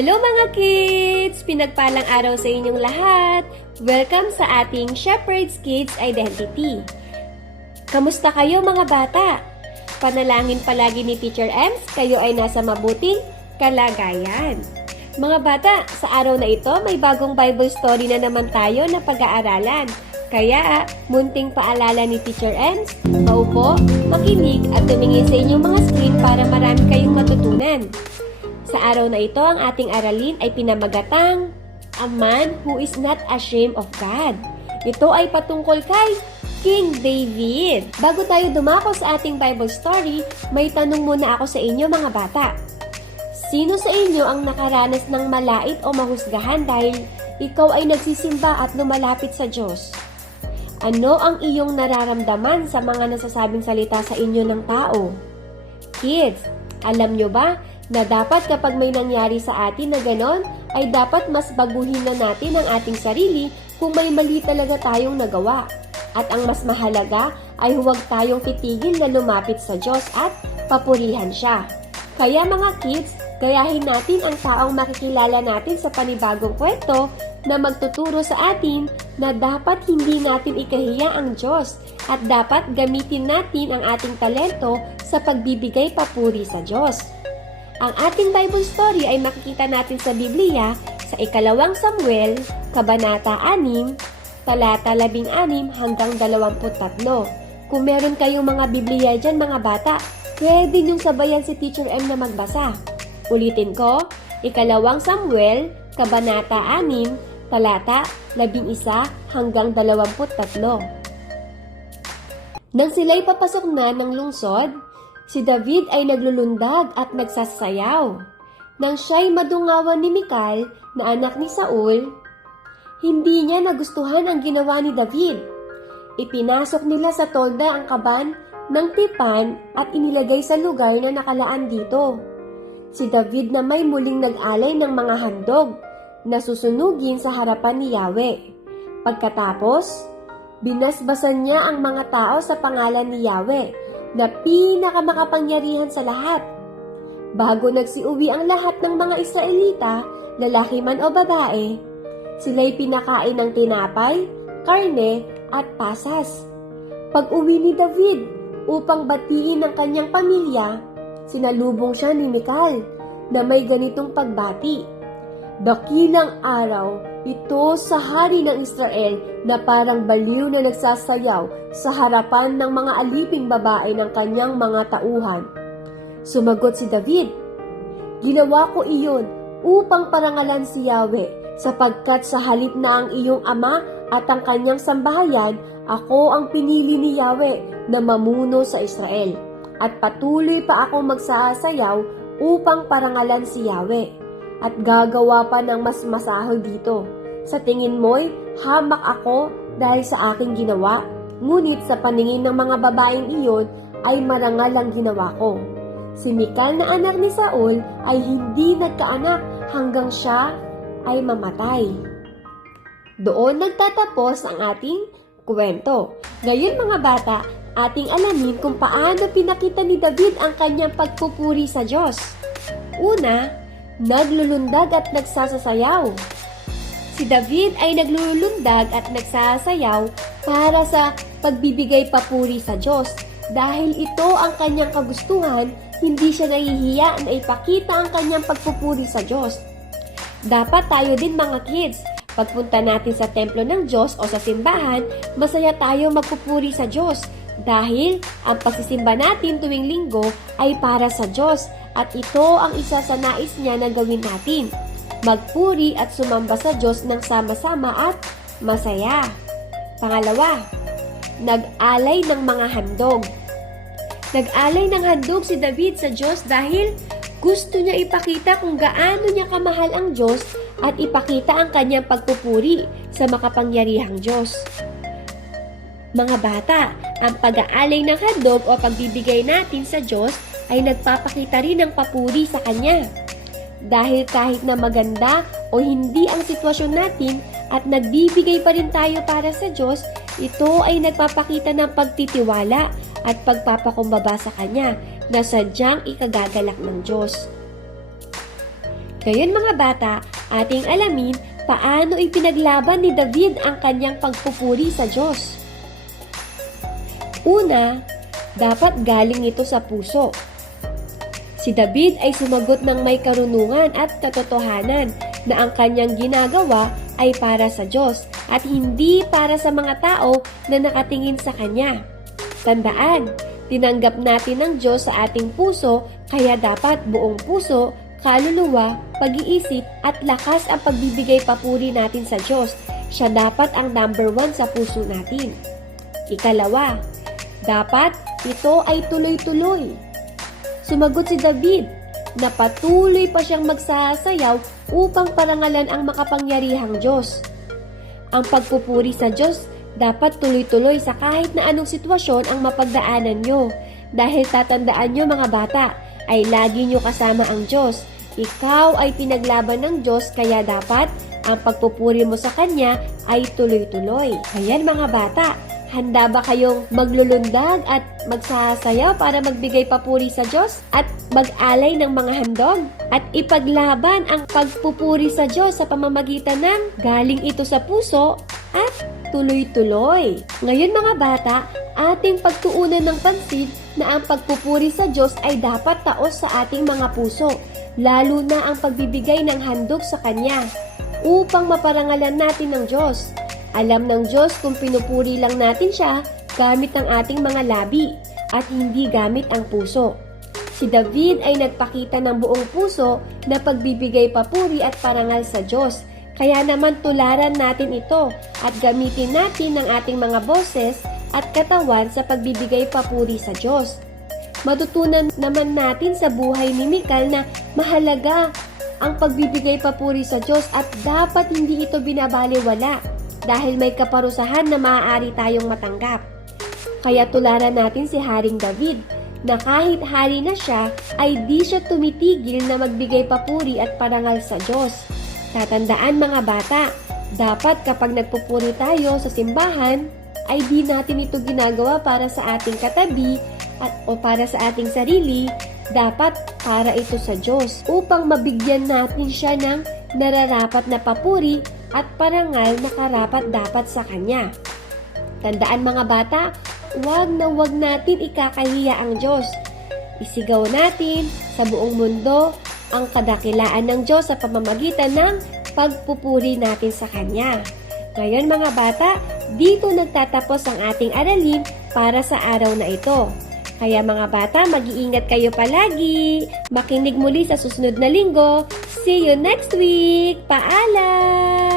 Hello mga kids! Pinagpalang araw sa inyong lahat! Welcome sa ating Shepherd's Kids Identity. Kamusta kayo mga bata? Panalangin palagi ni Teacher Ems, kayo ay nasa mabuting kalagayan. Mga bata, sa araw na ito may bagong Bible story na naman tayo na pag-aaralan. Kaya, munting paalala ni Teacher Ems, maupo, makinig at tumingin sa inyong mga screen para marami kayong matutunan. Sa araw na ito, ang ating aralin ay pinamagatang A Man Who Is Not Ashamed of God. Ito ay patungkol kay King David. Bago tayo dumako sa ating Bible story, may tanong muna ako sa inyo mga bata. Sino sa inyo ang nakaranas ng malait o mahusgahan dahil ikaw ay nagsisimba at lumalapit sa Diyos? Ano ang iyong nararamdaman sa mga nasasabing salita sa inyo ng tao? Kids, alam nyo ba na dapat kapag may nangyari sa atin na ganon, ay dapat mas baguhin na natin ang ating sarili kung may mali talaga tayong nagawa. At ang mas mahalaga ay huwag tayong titigil na lumapit sa Diyos at papurihan siya. Kaya mga kids, gayahin natin ang taong makikilala natin sa panibagong kwento na magtuturo sa atin na dapat hindi natin ikahiya ang Diyos at dapat gamitin natin ang ating talento sa pagbibigay papuri sa Diyos. Ang ating Bible story ay makikita natin sa Biblia sa Ikalawang Samuel, Kabanata 6, talata 16 hanggang 23. Kung meron kayong mga Biblia dyan mga bata, pwede niyong sabayan si Teacher M na magbasa. Ulitin ko, Ikalawang Samuel, Kabanata 6, talata 11 hanggang 23. Nang sila'y papasok na ng lungsod, si David ay naglulundag at nagsasayaw. Nang siya'y madungawan ni Michal na anak ni Saul, hindi niya nagustuhan ang ginawa ni David. Ipinasok nila sa tolda ang kaban ng tipan at inilagay sa lugar na nakalaan dito. Si David na may muling nag-alay ng mga handog na susunugin sa harapan ni Yahweh. Pagkatapos, binasbasan niya ang mga tao sa pangalan ni Yahweh na pinakamakapangyarihan sa lahat. Bago nagsiuwi ang lahat ng mga Israelita, lalaki man o babae, sila'y pinakain ng tinapay, karne at pasas. Pag-uwi ni David upang batiin ang kanyang pamilya, sinalubong siya ni Michal na may ganitong pagbati. Dakilang araw, ito sa hari ng Israel na parang baliw na nagsasayaw sa harapan ng mga aliping babae ng kanyang mga tauhan. Sumagot si David, "Ginawa ko iyon upang parangalan si Yahweh, sapagkat sa halip na ang iyong ama at ang kanyang sambahayan, ako ang pinili ni Yahweh na mamuno sa Israel. At patuloy pa akong magsasayaw upang parangalan si Yahweh. At gagawa pa ng mas masahol dito. Sa tingin mo'y hamak ako dahil sa aking ginawa, ngunit sa paningin ng mga babaeng iyon ay marangal ang ginawa ko." Si Michal na anak ni Saul ay hindi nagkaanak hanggang siya ay mamatay. Doon nagtatapos ang ating kwento. Ngayon mga bata, ating alamin kung paano pinakita ni David ang kanyang pagpupuri sa Diyos. Una, naglulundag at nagsasayaw. Si David ay naglulundag at nagsasayaw para sa pagbibigay papuri sa Diyos. Dahil ito ang kanyang kagustuhan, hindi siya nahihiya na ipakita ang kanyang pagpupuri sa Diyos. Dapat tayo din mga kids, pagpunta natin sa templo ng Diyos o sa simbahan, masaya tayo magpupuri sa Diyos. Dahil ang pagsisimba natin tuwing linggo ay para sa Diyos. At ito ang isa sa nais niya na gawin natin. Magpuri at sumamba sa Diyos ng sama-sama at masaya. Pangalawa, nag-alay ng mga handog. Nag-alay ng handog si David sa Diyos dahil gusto niya ipakita kung gaano niya kamahal ang Diyos at ipakita ang kanyang pagpupuri sa makapangyarihang Diyos. Mga bata, ang pag-aalay ng handog o pagbibigay natin sa Diyos ay nagpapakita rin ng papuri sa Kanya. Dahil kahit na maganda o hindi ang sitwasyon natin at nagbibigay pa rin tayo para sa Diyos, ito ay nagpapakita ng pagtitiwala at pagpapakumbaba sa Kanya na sadyang ikagagalak ng Diyos. Ngayon mga bata, ating alamin paano ipinaglaban ni David ang kanyang pagpupuri sa Diyos. Una, dapat galing ito sa puso. Si David ay sumagot ng may karunungan at katotohanan na ang kanyang ginagawa ay para sa Diyos at hindi para sa mga tao na nakatingin sa kanya. Tandaan, tinanggap natin ng Diyos sa ating puso kaya dapat buong puso, kaluluwa, pag-iisip at lakas ang pagbibigay papuri natin sa Diyos. Siya dapat ang number 1 sa puso natin. Ikalawa, dapat ito ay tuloy-tuloy. Sumagot si David na patuloy pa siyang magsasayaw upang parangalan ang makapangyarihang Diyos. Ang pagpupuri sa Diyos dapat tuloy-tuloy sa kahit na anong sitwasyon ang mapagdaanan nyo. Dahil tatandaan nyo mga bata, ay lagi nyo kasama ang Diyos. Ikaw ay pinaglaban ng Diyos kaya dapat ang pagpupuri mo sa Kanya ay tuloy-tuloy. Ayan mga bata, handa ba kayong maglulundag at magsasayaw para magbigay papuri sa Diyos at mag-alay ng mga handog? At ipaglaban ang pagpupuri sa Diyos sa pamamagitan ng galing ito sa puso at tuloy-tuloy. Ngayon mga bata, ating pagtuunan ng pansin na ang pagpupuri sa Diyos ay dapat taos sa ating mga puso, lalo na ang pagbibigay ng handog sa Kanya upang maparangalan natin ng Diyos. Alam ng Diyos kung pinupuri lang natin siya gamit ang ating mga labi at hindi gamit ang puso. Si David ay nagpakita ng buong puso na pagbibigay papuri at parangal sa Diyos. Kaya naman tularan natin ito at gamitin natin ang ating mga boses at katawan sa pagbibigay papuri sa Diyos. Matutunan naman natin sa buhay ni Mikal na mahalaga ang pagbibigay papuri sa Diyos at dapat hindi ito binabaliwala dahil may kaparusahan na maaari tayong matanggap. Kaya tularan natin si Haring David na kahit hari na siya ay di siya tumitigil na magbigay papuri at parangal sa Diyos. Tatandaan mga bata, dapat kapag nagpupuri tayo sa simbahan ay di natin ito ginagawa para sa ating katabi o para sa ating sarili, dapat para ito sa Diyos upang mabigyan natin siya ng nararapat na papuri at parangal na karapat-dapat sa Kanya. Tandaan mga bata, huwag natin ikakahiya ang Diyos. Isigaw natin sa buong mundo ang kadakilaan ng Diyos sa pamamagitan ng pagpupuri natin sa Kanya. Ngayon mga bata, dito nagtatapos ang ating aralin para sa araw na ito. Kaya mga bata, mag-iingat kayo palagi. Makinig muli sa susunod na linggo. See you next week. Paalam!